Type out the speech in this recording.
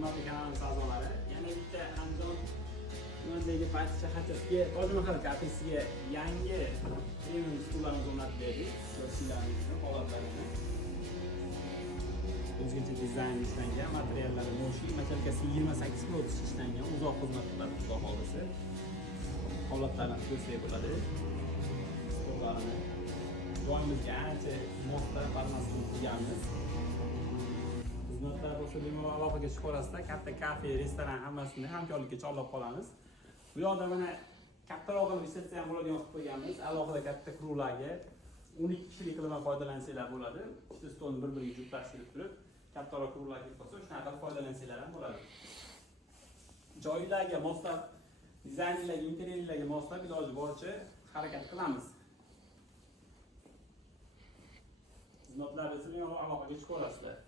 hurmatli kanalimiz a'zolari, yana bitta Andijon tumandagi Payt shaharchasiga Tojmahal kafesiga yangi premium stullarni o'rnatib berdik. Ko'rsanglarni holatlarini. O'zgacha dizayn ishlangan, materiallari mo'shi, machalkasi 28 kilo ishlangan, uzoq xizmat qiladi, xudo xolisi. Holatlarini ko'rsak bo'ladi. Stullarni joyimizga ancha mo'xtar farmasini qilganmiz. Xizmatlar bo'lsa bemalol aloqaga chiqib olasizda, katta kafe, restoran hammasini hamkorlikka chorlab qolamiz. Bu yoqda mana kattaroq qilib ishlatsam ham bo'ladigan qilib qo'yganmiz. Alohida katta krullarga 12 kishilik qilib foydalansanglar bo'ladi. Ikkita stolni bir-biriga juplashtirib turib, kattaroq krullar kelib qolsa, shunaqa qilib foydalansanglar ham bo'ladi. Joylarga moslab, dizaynlarga, interyerlarga moslab iloji boricha harakat qilamiz. Xizmatlar esa aloqaga chiqib olasizlar.